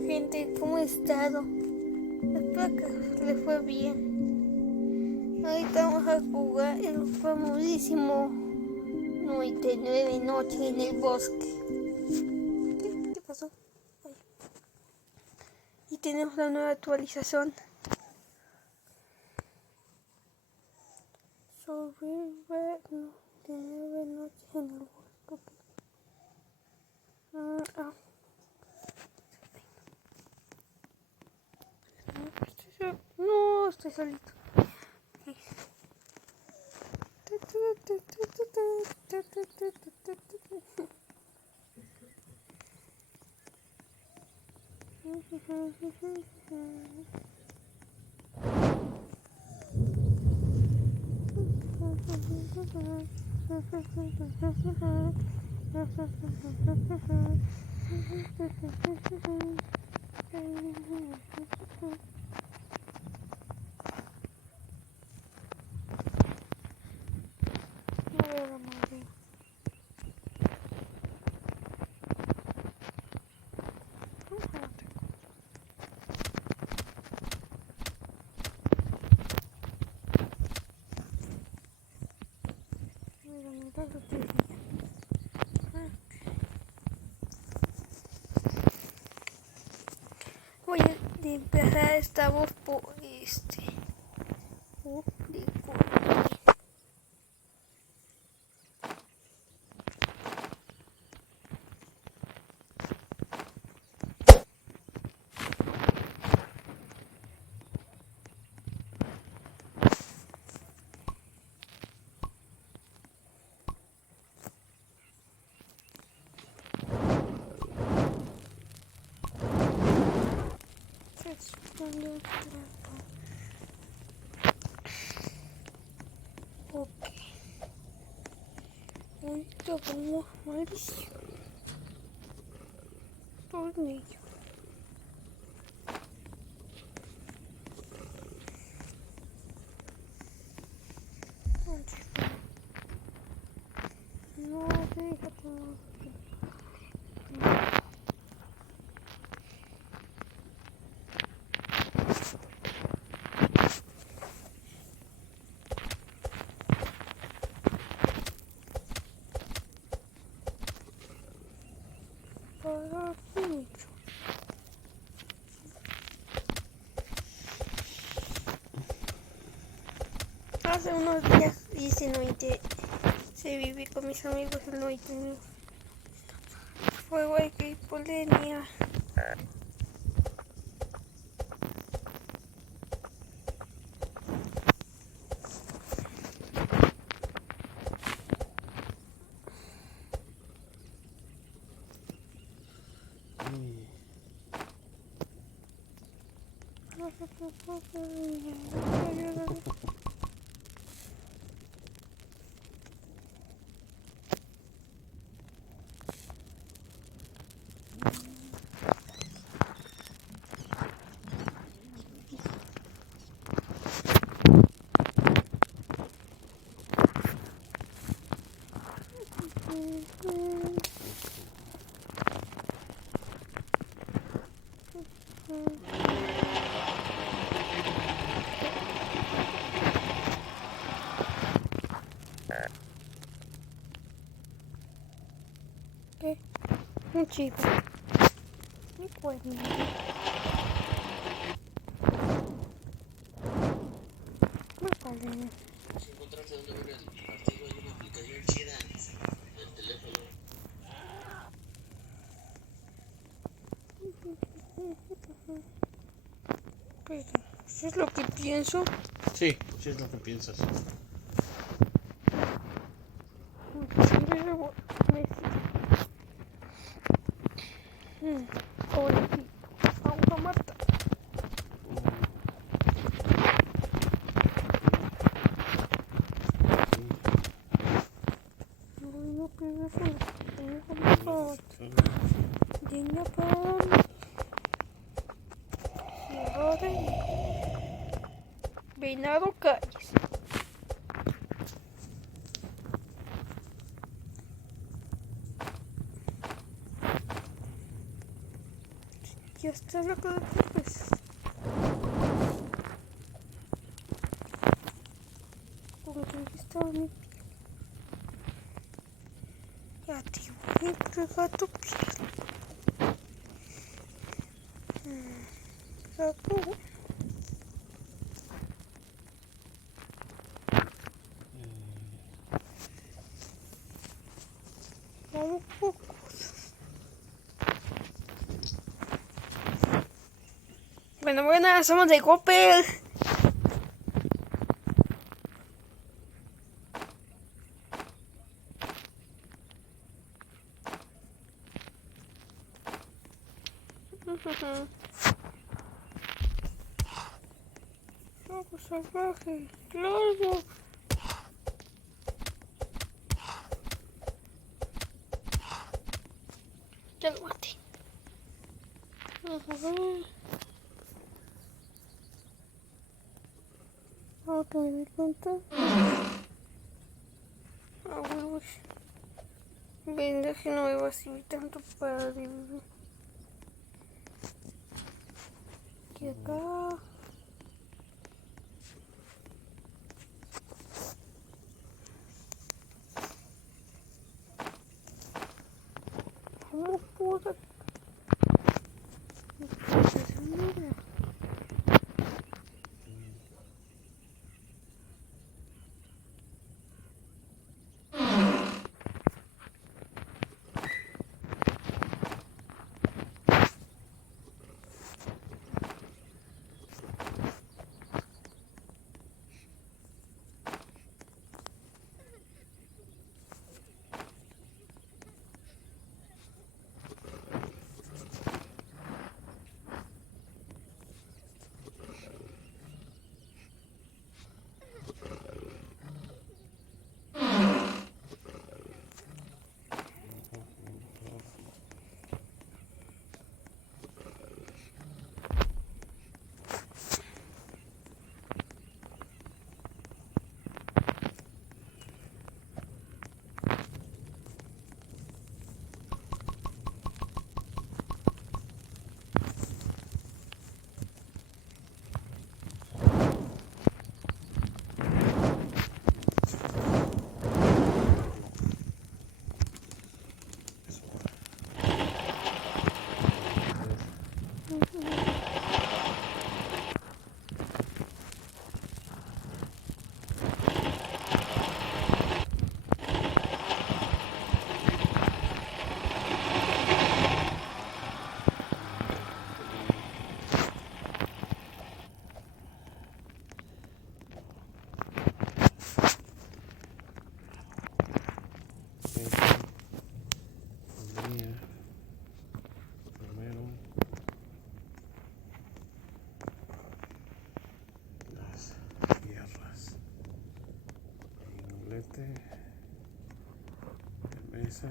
Gente, ¿cómo he estado? Espero que les fue bien. Ahorita vamos a jugar el famosísimo 99 noches en el bosque. ¿Qué pasó? Ay. Y tenemos la nueva actualización. Sobre 99 noches en el bosque. No, estoy solito. Voy a empezar esta voz por Ok. Ahorita vamos malísimo. Tornillo. No, fíjate, no. Para mucho. Hace unos días hice noite. Se viví con mis amigos el noite. Fue guay que polenía. ¿Qué? Un chip. Mi cuerno. Me parece. Si encontraste donde ver el partido, hay una aplicación chida en el teléfono. Pero, ¿eso es lo que pienso? Sí, sí es lo que piensas. Pobrecito. Vamos a matar. No pierdas eso. Niña para Venado Calles. Ya está. Estás loco de pupes. Como que estaba mi piel. Ya te voy a entregar tu piel. Saco. Vamos pocos. Bueno, buenas, somos de Coppel. Loco salvaje, largo. Ya lo maté. Ahora que me di cuenta. Huevos. Venga, que no me va a servir tanto para vivir. Aquí acá. ¿Cómo puedo? Mira. Primero las tierras, el mulete de mesa.